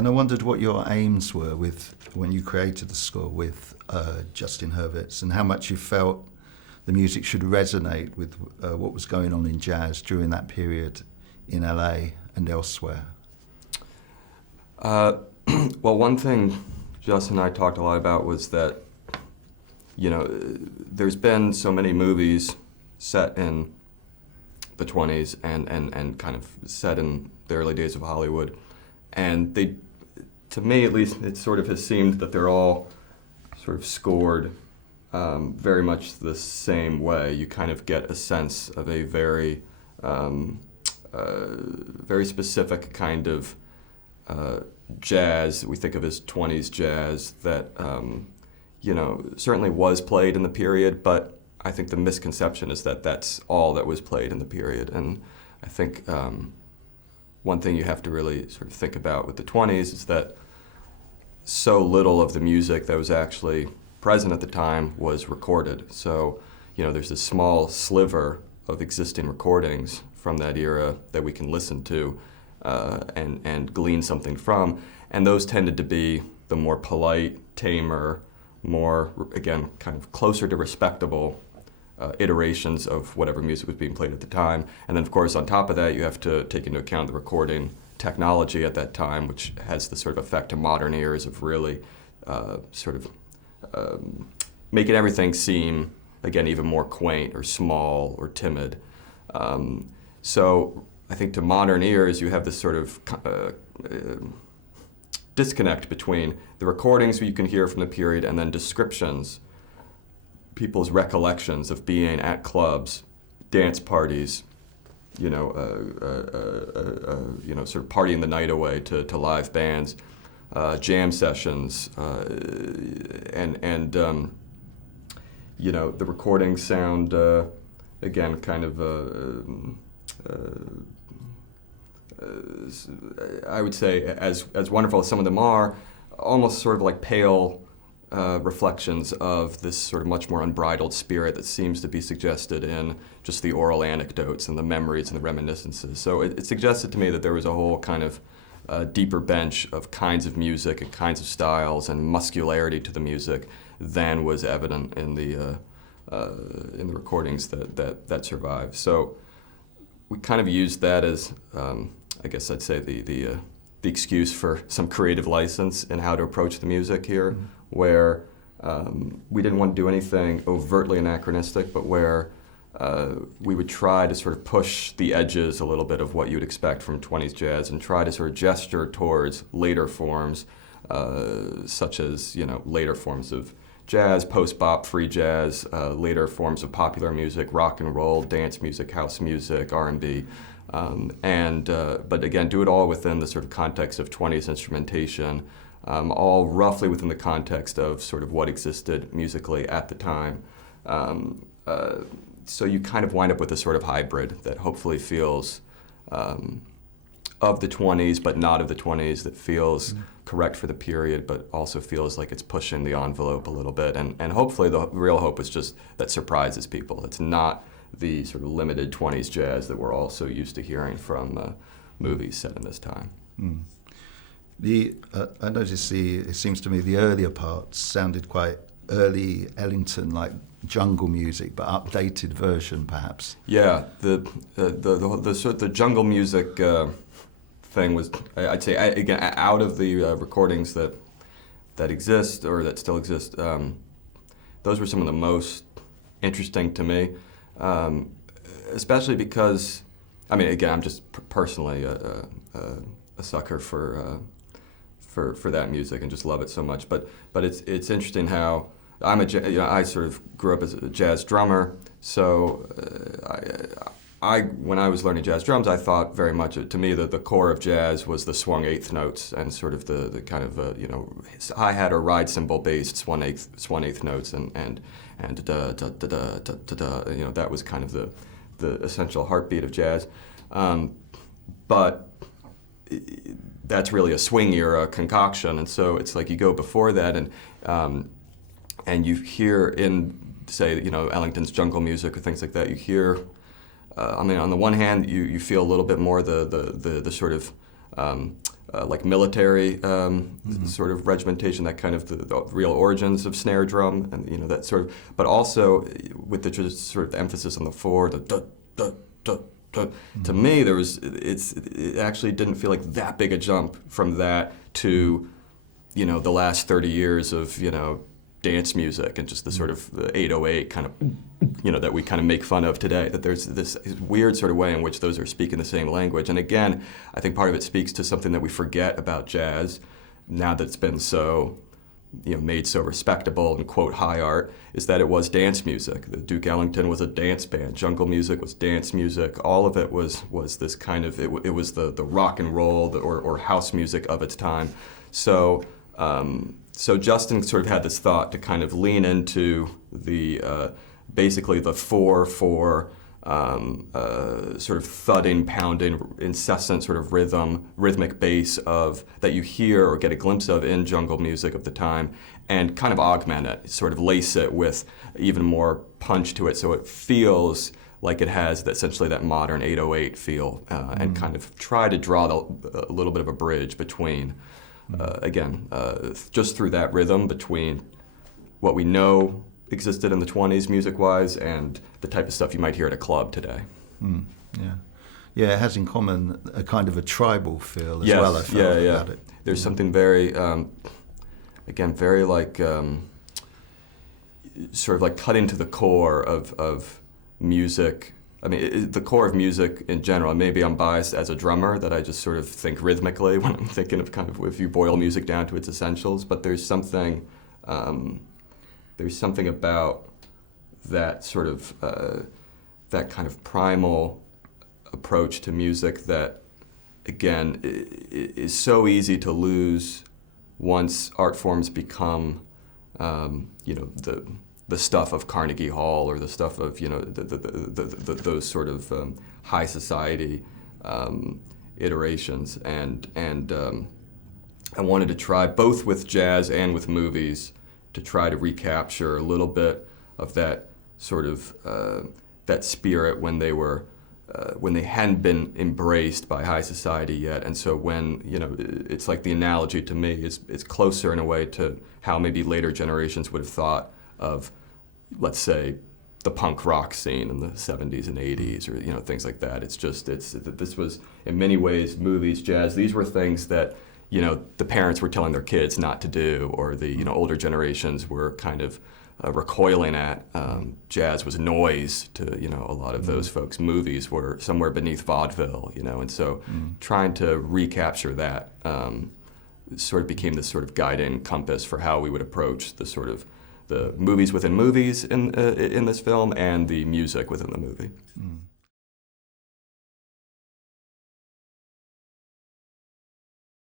And I wondered what your aims were with when you created the score with Justin Hurwitz, and how much you felt the music should resonate with what was going on in jazz during that period in LA and elsewhere. Well, one thing Justin and I talked a lot about was that, there's been so many movies set in the 20s and kind of set in the early days of Hollywood. And they, to me at least, it sort of has seemed that they're all sort of scored very much the same way. You kind of get a sense of a very, very specific kind of jazz we think of as 20s jazz that, certainly was played in the period, but I think the misconception is that that's all that was played in the period. And I think one thing you have to really sort of think about with the 20s is that so little of the music that was actually present at the time was recorded. So, there's this small sliver of existing recordings from that era that we can listen to and glean something from. And those tended to be the more polite, tamer, more, again, kind of closer to respectable iterations of whatever music was being played at the time. And then, of course, on top of that, you have to take into account the recording technology at that time, which has the sort of effect to modern ears of really making everything seem, again, even more quaint or small or timid. So I think to modern ears, you have this sort of disconnect between the recordings you can hear from the period and then descriptions, people's recollections of being at clubs, dance parties, sort of partying the night away to live bands, jam sessions, and the recordings sound, again, kind of, I would say, as wonderful as some of them are, almost sort of like pale reflections of this sort of much more unbridled spirit that seems to be suggested in just the oral anecdotes and the memories and the reminiscences. So it suggested to me that there was a whole kind of deeper bench of kinds of music and kinds of styles and muscularity to the music than was evident in the recordings that survive. So we kind of used that as, I guess I'd say, the excuse for some creative license in how to approach the music here, mm-hmm. where we didn't want to do anything overtly anachronistic, but where we would try to sort of push the edges a little bit of what you'd expect from 20s jazz and try to sort of gesture towards later forms, such as, later forms of jazz, post-bop, free jazz, later forms of popular music, rock and roll, dance music, house music, R&B. But again, do it all within the sort of context of 20s instrumentation, all roughly within the context of sort of what existed musically at the time. So you kind of wind up with a sort of hybrid that hopefully feels of the 20s, but not of the 20s, that feels mm-hmm. correct for the period, but also feels like it's pushing the envelope a little bit. And hopefully the real hope is just that surprises people. It's not the sort of limited 20s jazz that we're also used to hearing from movies set in this time. Mm. I noticed it seems to me the earlier parts sounded quite early Ellington, like jungle music, but updated version perhaps. Yeah, the sort of the jungle music thing was, I'd say, again, out of the recordings that exist or that still exist, those were some of the most interesting to me. Especially because, I mean, again, I'm just personally a sucker for that music and just love it so much. But it's interesting how I sort of grew up as a jazz drummer. So when I was learning jazz drums, I thought very much, to me, that the core of jazz was the swung eighth notes and sort of the kind of hi-hat or ride cymbal based swung eighth notes and da da da da da da. That was kind of the essential heartbeat of jazz. But that's really a swing era concoction, and so it's like you go before that and you hear in, say, Ellington's jungle music or things like that, you hear. On the one hand, you feel a little bit more the sort of like military sort of regimentation, that kind of the real origins of snare drum, and you know that sort of, but also with the just sort of emphasis on the four, the duh, duh, duh, duh. To me, it actually didn't feel like that big a jump from that to, you know, the last 30 years of, you know, dance music and just the sort of the 808 kind of, you know, that we kind of make fun of today, that there's this weird sort of way in which those are speaking the same language. And again, I think part of it speaks to something that we forget about jazz now that it's been so, you know, made so respectable and quote high art, is that it was dance music. The Duke Ellington was a dance band. Jungle music was dance music. All of it was this kind of, it was the rock and roll or house music of its time. So Justin sort of had this thought to kind of lean into the basically the 4/4 sort of thudding, pounding, incessant sort of rhythmic bass of that you hear or get a glimpse of in jungle music of the time, and kind of augment it, sort of lace it with even more punch to it, so it feels like it has essentially that modern 808 feel, and kind of try to draw a little bit of a bridge between. Again, just through that rhythm between what we know existed in the 20s music-wise and the type of stuff you might hear at a club today. Yeah, it has in common a kind of a tribal feel as yes, well, I felt about it. There's something very, again, very like, sort of like cutting to the core of music. I mean, the core of music in general, maybe I'm biased as a drummer that I just sort of think rhythmically when I'm thinking of kind of if you boil music down to its essentials, but there's something about that sort of, that kind of primal approach to music that, again, is so easy to lose once art forms become, you know, the stuff of Carnegie Hall or the stuff of, you know, those sort of high society iterations. And I wanted to try, both with jazz and with movies, to try to recapture a little bit of that sort of, that spirit when they were, when they hadn't been embraced by high society yet. And so when, you know, it's like the analogy to me is closer in a way to how maybe later generations would have thought of, let's say, the punk rock scene in the 70s and 80s, or, you know, things like that. This was, in many ways, movies, jazz, these were things that, you know, the parents were telling their kids not to do, or the, you know, older generations were kind of recoiling at. Jazz was noise to, you know, a lot of those folks. Movies were somewhere beneath vaudeville, you know, and so trying to recapture that sort of became this sort of guiding compass for how we would approach the sort of the movies within movies in this film and the music within the movie.